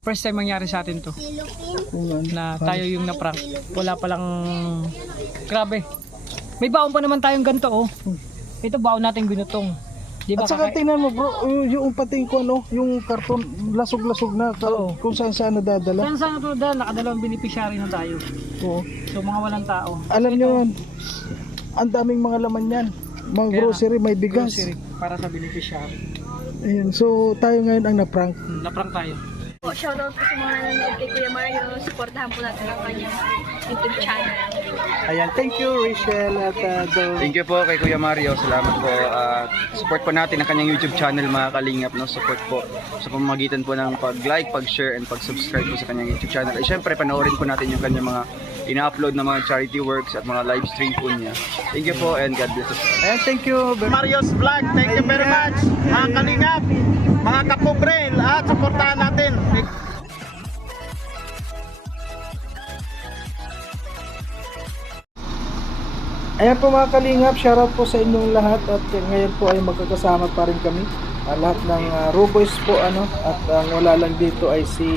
First time mangyari sa atin to. Na tayo yung na-prank. Wala palang... Grabe. May baon pa naman tayong ganito oh. Ito baon nating binutong. Di ba At saka kaka- tingnan mo bro, yung, pating ko ano, yung karton lasog-lasog na Oo. kung saan saan nadadala. Saan saan ito dahil nakadalawang beneficiary na tayo. Oo. So mga walang tao. Alam nyo yun, ang daming mga laman yan. Mga Kaya, grocery, may bigas. Grocery para sa beneficiary. Ayun, so tayo ngayon ang na-prank. Hmm, Na-prank tayo. Po, shoutout po sa mga nanonood kay Kuya Mario. Supportahan po natin ang kanyang YouTube channel. Ayan, thank you Rachel at uh, Dol. Thank you po kay Kuya Mario. Salamat po. Ah, support po natin ang kanyang YouTube channel mga kalingap. No? Support po sa pamamagitan po ng pag-like, pag-share, and pag-subscribe po sa kanyang YouTube channel. At syempre, panoorin po natin yung kanyang mga ina-upload na mga charity works at mga live stream po niya. Thank you po and God bless us. Ayan, thank you. Mario's Vlog. Thank you very much. Mga kalingap, mga kapobrel, at suportahan natin. Ayan po mga kalingap, shoutout po sa inyong lahat at ngayon po ay magkakasama pa rin kami. Ah, lahat ng uh, Roboys po ano at ang wala lang dito ay si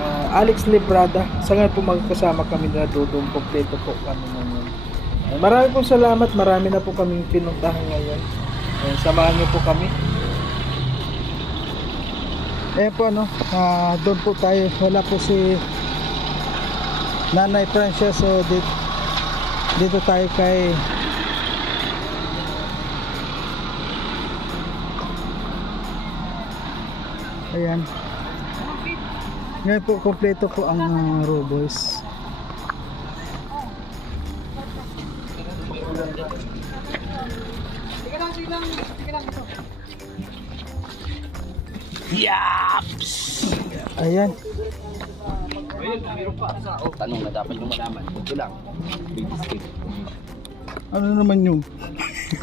ah, Alex Librada. Sa ngayon po magkakasama kami na Dudong kompleto po kami ngayon. Ay, marami pong salamat, marami na po kaming pinuntahan ngayon. Ayan, samahan niyo po kami. Ayan po ano, ah, doon po tayo. Wala po si Nanay Princess so dito dito tayo kay Ayan. Ngayon po, kompleto po ang uh, Raw Ayan. Tanong na dapat nyo malaman. Ito lang. Ano naman yung?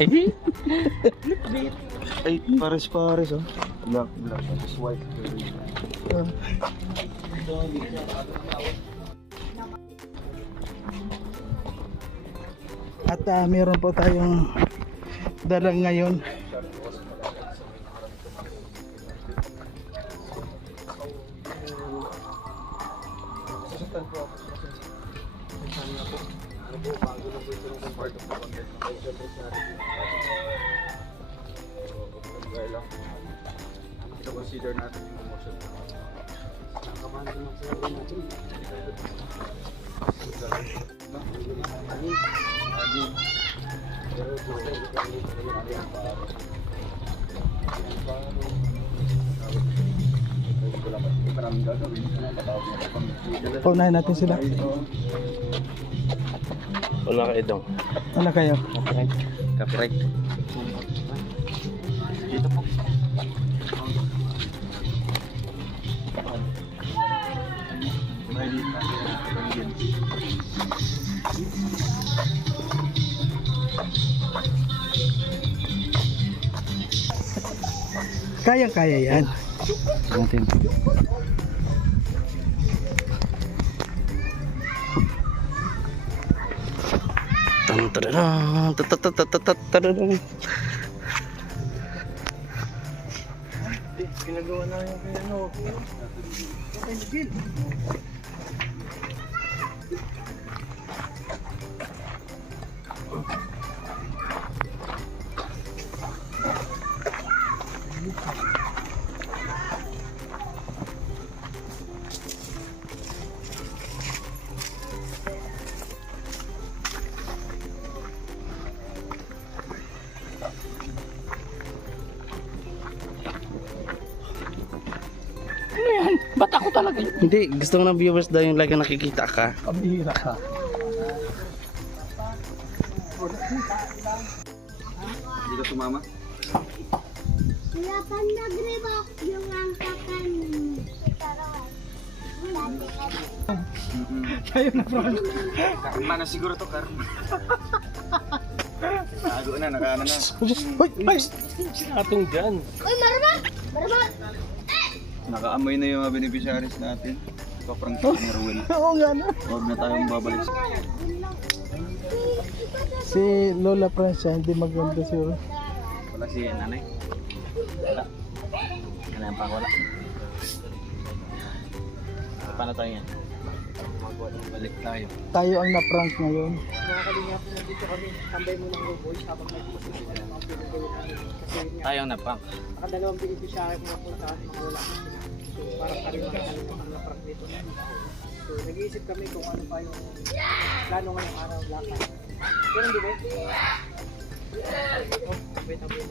Ay, pares-pares oh. Black, black, white. Uh, At ah, meron po tayong dalang ngayon. So, consider natin yung emotion na Nakakamahan yung sinabi natin. Pero kung ito, ito ang mga paro. Ang paro. Paunahin natin sila. Wala ka idong. Wala kayo. Copyright. Dito po. Kaya-kaya yan. Natin. Ginagawa na yung ano. Ba't ako talaga yun? Hindi, gusto ng viewers daw yung like na nakikita ka. Pambihira ka. Hindi ka sumama? Kaya pag nag-revoke yung angkakan Tayo na prank. Karma na siguro to, karma. Nakago na, nakaano na. Hoy, hoy! Atong dyan. Uy, marma! Nakaamoy na yung mga beneficiaries natin. Paprang ni Ruel. Oo nga na. Huwag na tayong babalik sa Si Lola Francia, hindi maganda siguro. Wala si nanay. Wala. Wala yung pang wala. paano tayo yan? Balik tayo. Tayo ang na-prank ngayon. Mga kalingap, nandito kami. Tambay mo ng Roboys habang nagpapasisi ng mga pinagawin namin. Tayo ang napang. nakadalawang beneficiary wala. So parang kami lang kami mga na-prank dito. So nag-iisip kami kung ano pa yung plano ngayong araw, lakad. Ganun di ba? Oh, wait, wait.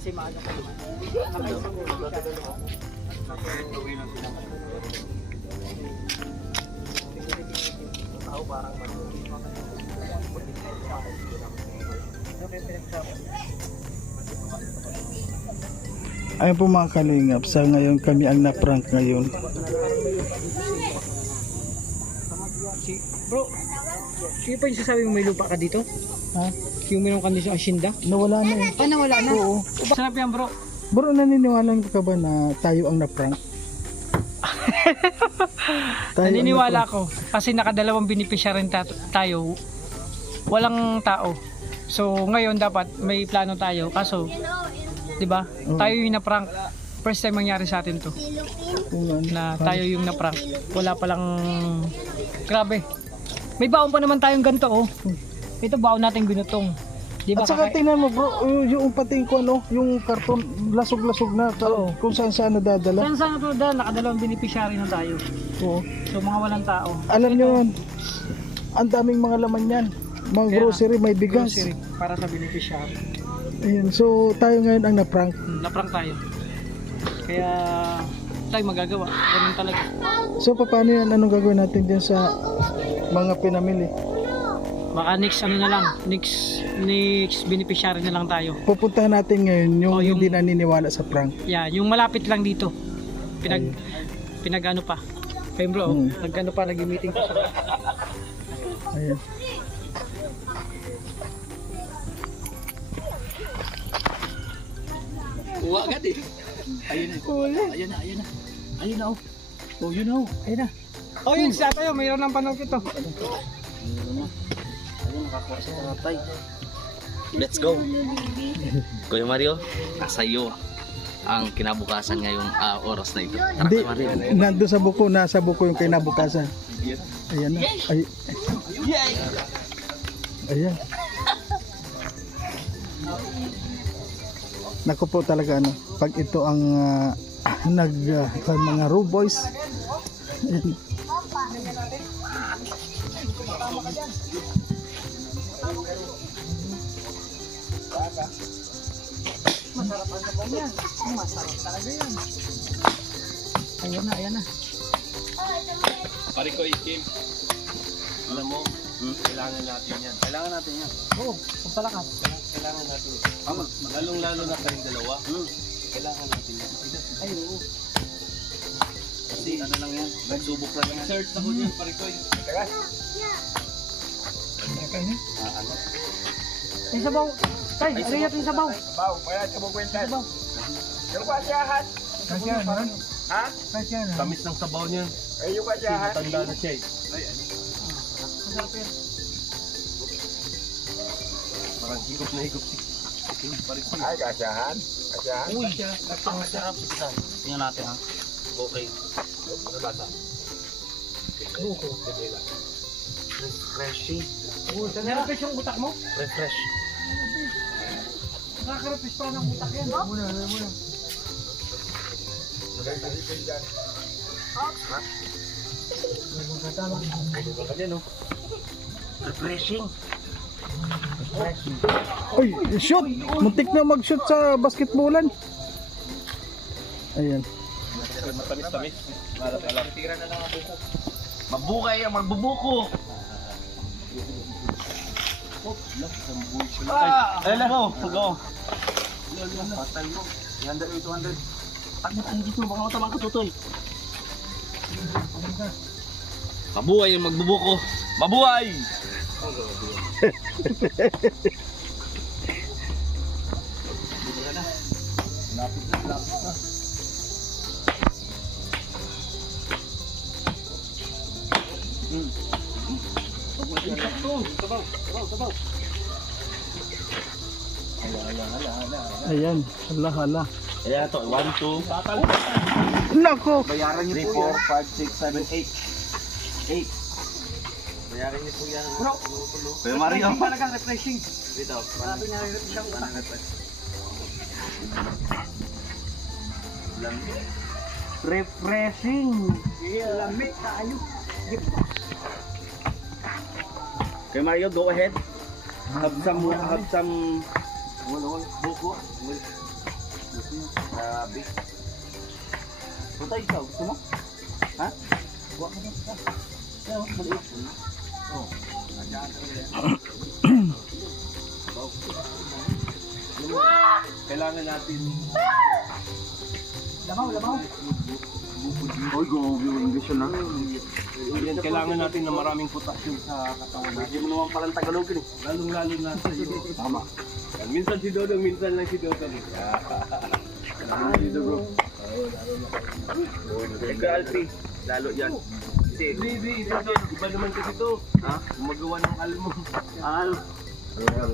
Kasi maaga pa naman. Nakaisang beneficiary lang ako. Tao parang Okay, pinagsabi. Ayun po mga kalingap, sa ngayon kami ang na-prank ngayon. Si, bro, sino pa yung sasabi mo may lupa ka dito? Ha? Yung mayroong kandisyon asyenda? Nawala na eh. Ah, nawala na. Oo. Sarap yan bro. Bro, naniniwala ka ba na tayo ang na-prank? Tayo Naniniwala ako. Kasi nakadalawang beneficiary ta- tayo. Walang tao. So, ngayon dapat may plano tayo. Kaso, di ba? Tayo yung na-prank. First time mangyari sa atin to. Na tayo yung na-prank. Wala palang... Grabe. May baon pa naman tayong ganito, oh. Ito baon nating binutong. Di ba? At saka kaka- tingnan mo bro, yung, yung pating ko ano, yung karton lasog-lasog na ka- Oo. kung saan saan nadadala. Saan saan ito dahil nakadalawang beneficiary na tayo. Oo. So mga walang tao. Alam niyo yun, ang daming mga laman yan. Mga Kaya- grocery, may bigas. Grocery para sa beneficiary. Ayan, so tayo ngayon ang na-prank. Naprank tayo. Kaya tayo magagawa. Ganun talaga. So paano yan? Anong gagawin natin dyan sa mga pinamili? Baka next ano na lang. Next next beneficiary na lang tayo. Pupuntahan natin ngayon yung, Oh, yung- hindi naniniwala sa prank. Yeah, yung malapit lang dito. Pinag pinag ano pa. Kaya bro, Hmm. nag ano pa, nag-meeting pa Ayan. Uwa agad eh. Ayun na. Ayun na, ayun na. Ayun na oh. Oh, yun na oh. Ayun na. Oh, yun sa tayo. Mayroon ng panahon ito. Ayun, nakakuha sa tatay. Let's go. Kuya Mario, nasa iyo ang kinabukasan ngayong ah, oras na ito. Tara, Hindi, nando sa buko, nasa buko yung kinabukasan. Ayan na. Ay. Ayan. Naku po talaga ano, pag ito ang ah, nag sa mga rude boys. Ayan. Ayan na, ayan na. Pare ko Kim. Alam mo, kailangan natin yan. Kailangan natin yan. Oo, pagpalakas. Kailangan natin. Tama. Lalong lalo na tayong dalawa. Kailangan natin yan. Ay, oo. Kasi ano lang yan, nagsubok lang yan. Search ako dyan, pare ko. Teka. Okay na. Ah, ano? Ay, sabaw. Tay, ano natin sabaw? Baw, kaya ka mo kwenta. Sabaw. Yung kasyahan. Kasya na. Ha? Kasya na. Tamis ng sabaw niyan. Ay, yung kasyahan. Tanda na siya eh. Ay, ano? Parang higop na higop si ko. Ay, kasyahan. Kasyahan. Uy, ang masarap si Kisan. Tingnan natin ha. Okay. Ano lasa? Buko. Refreshing. Oo, nanarapis yung utak mo? Refresh. Nakakarapis pa ng utak yan. Muna, muna. Refreshing. Uy, shoot! Muntik na mag-shoot sa basketballan. Ayan. Matamis-tamis. Tira na lang ang buko. Mabukay ang magbubuko. Ah! Ayun mo, go. Patay mo. 300 200. Pag natin dito, baka matamang ka tutoy. Mabuhay ang magbubuko. Mabuhay! Ayan. Hala, hala. Kaya to, 1, 2. Nako! Bayaran niyo po 3, 4, 5, 6, 7, 8. 8. Bayaran niyo po yan. Bro! Kuya Mario. Talagang refreshing. Dito. Sabi niya siya utang. Refreshing. Lamig tayo. Kuya Mario, go ahead. Have some, have some buko. Grabe. Puta, ikaw, gusto mo? Ha? Buwa mo na. Ayaw, maliit. Kailangan natin Lamaw, lamaw. Oy, go, English yun ha. Kailangan natin na maraming potassium sa katawan natin. Hindi mo naman palang Tagalogin eh. Lalong-lalo na sa iyo. Tama. Yan, Minsan si Dodong, minsan lang si Dodong. Kailangan si Dodong. Ikaw, Alfie, lalo yan. Kasi, Baby, iba naman kasi to. ha? Gumagawa ng almo. Al.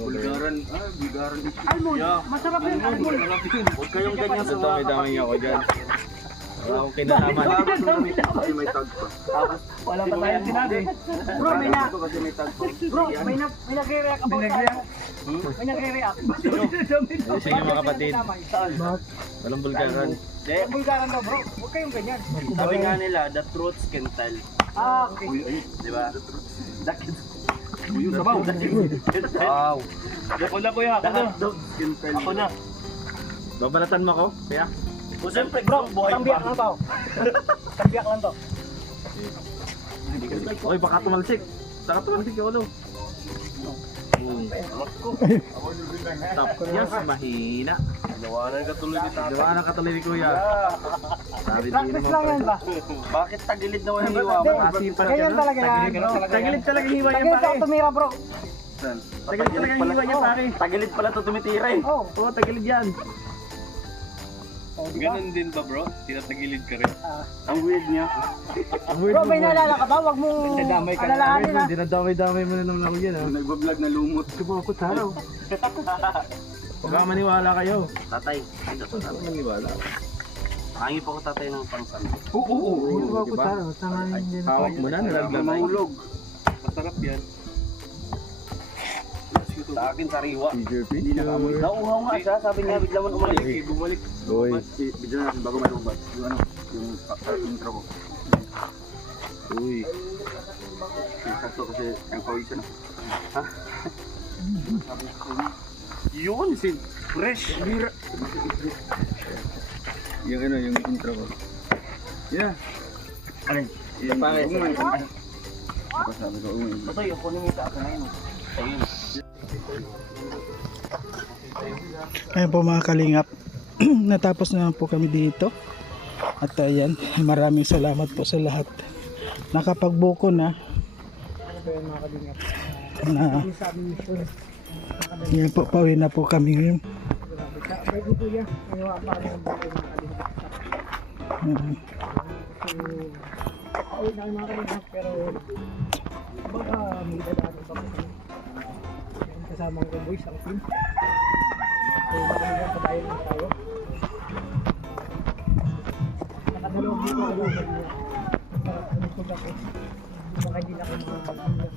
Bulgaran, ah, Bulgaran. Almond. Yeah. Masarap yun, almond. Huwag kayong ganyan sa mga Dami ako dyan. Wala akong Kasi may tag pa. Wala pa tayong sinabi. Bro, may na, Ito bro, may na, may nagre-react about tayo. May nagre-react. Sige mga kapatid. Walang bulgaran. Ang Bulgaran daw, bro. Huwag kayong ganyan. Sabi nga nila, the truth can tell. Ah, okay. Di ba? Yung sabaw. Wow. Ako na kuya, ako na. Ako na. Babalatan mo ako? Kaya? O siyempre, bro, buhay pa. lang to. Tambiyak lang to. Uy, baka tumalsik. Baka tumalsik yung ulo. Yes, mahina. Nawanan ka tuloy ni tatay. Gawa na katuloy ni kuya. Sabi din Practice lang yan ba? Bakit tagilid na walang hiwa mo? Asipan Ganyan talaga yan. Tagilid talaga hiwa niya Tagilid pare. ako tumira, bro. Tagilid talaga hiwa niya pare. Tagilid pala to tumitira eh. Oh, Oo, tagilid yan. Oh di ba? Ganun din ba bro? Tinatagilid ka rin. Ang weird niya. Bro, may naalala ka ba? Huwag mong alalahanin ha. Dinadamay-damay mo na naman ako yan ha. Nagbablog na lumot. Ako taraw. Huwag ka maniwala kayo. Tatay, ito to tatay. Maniwala. Hangi po ko tatay ng pangsan. Oo, oo, oo. Diba? Hawak mo na, nalaglag na. Mahulog. Masarap yan. Sa akin sariwa. Hindi nakamoy. Nauuhaw nga siya. Sabi niya bigla man umalik. Bumalik eh, bumalik. Uy. Video natin bago may lumabas. Yung ano, yung intro ko. Uy. Sakto kasi ang pawisan. Ha? Yun, sin fresh. Bira. yung ano, yung intro ko. Yeah. Ano? Yung Pare. umuman. Ako sabi ko, umuman. Tatay, ako nimita ako na yun. Ayun. Ayan po mga kalingap. Natapos na po kami dito. At ayan, maraming salamat po sa lahat. Nakapagbuko na. Na, yan po, pauwi na po kami ngayon. Mm. Pauwi na mga kalingap, pero baka may dadaanan Kasama ko boys, ang team. So, makalingap sa bayan lang tayo. Nakadalawang dito ako. Masarap ang ikot ako. Baka hindi na ako makakalimutan.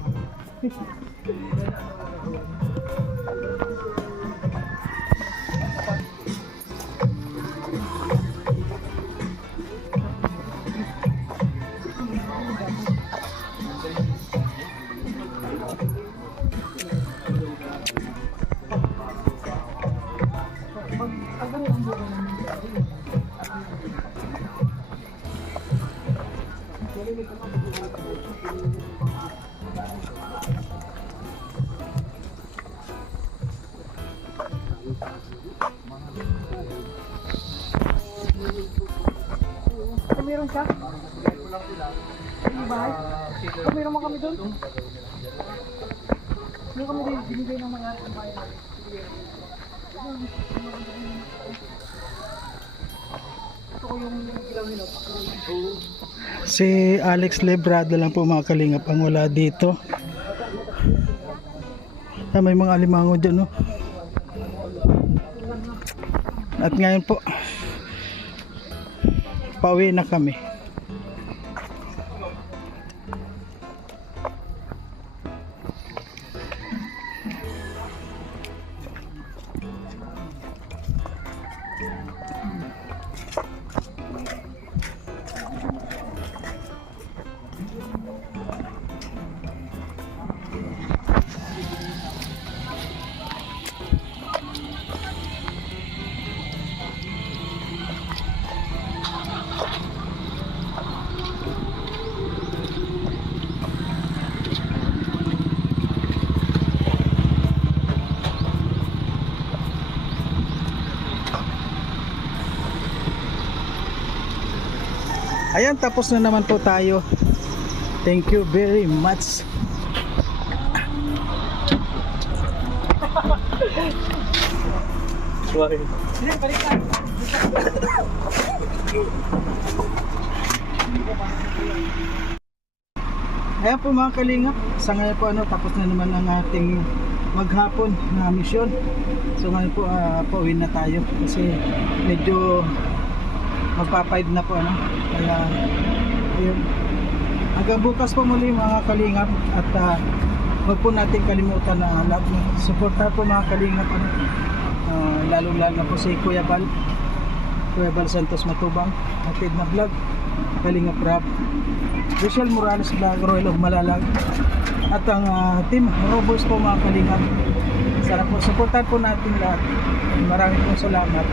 Meron mo kami din, binigay ng mga nila. Si Alex Lebrado lang po mga kalingap ang wala dito. Ah, may mga alimango dyan, no? At ngayon po, pauwi na kami. Ayan, tapos na naman po tayo. Thank you very much. Ayan po mga kalingap, sa ngayon po ano, tapos na naman ang ating maghapon na misyon. So ngayon po, uh, pauwi na tayo kasi medyo magpapaid na po ano. Kaya, ayun. Hanggang bukas po muli mga kalingap at uh, huwag po natin kalimutan na lahat ng suporta po mga kalingap ano. Uh, lalo lalo na po si Kuya Bal Kuya Bal Santos Matubang Hatid na vlog Kalingap Rap Visual Morales Vlog Royal of Malalag at ang ah, team Roboys po mga kalingap sana po supportan po natin lahat maraming po salamat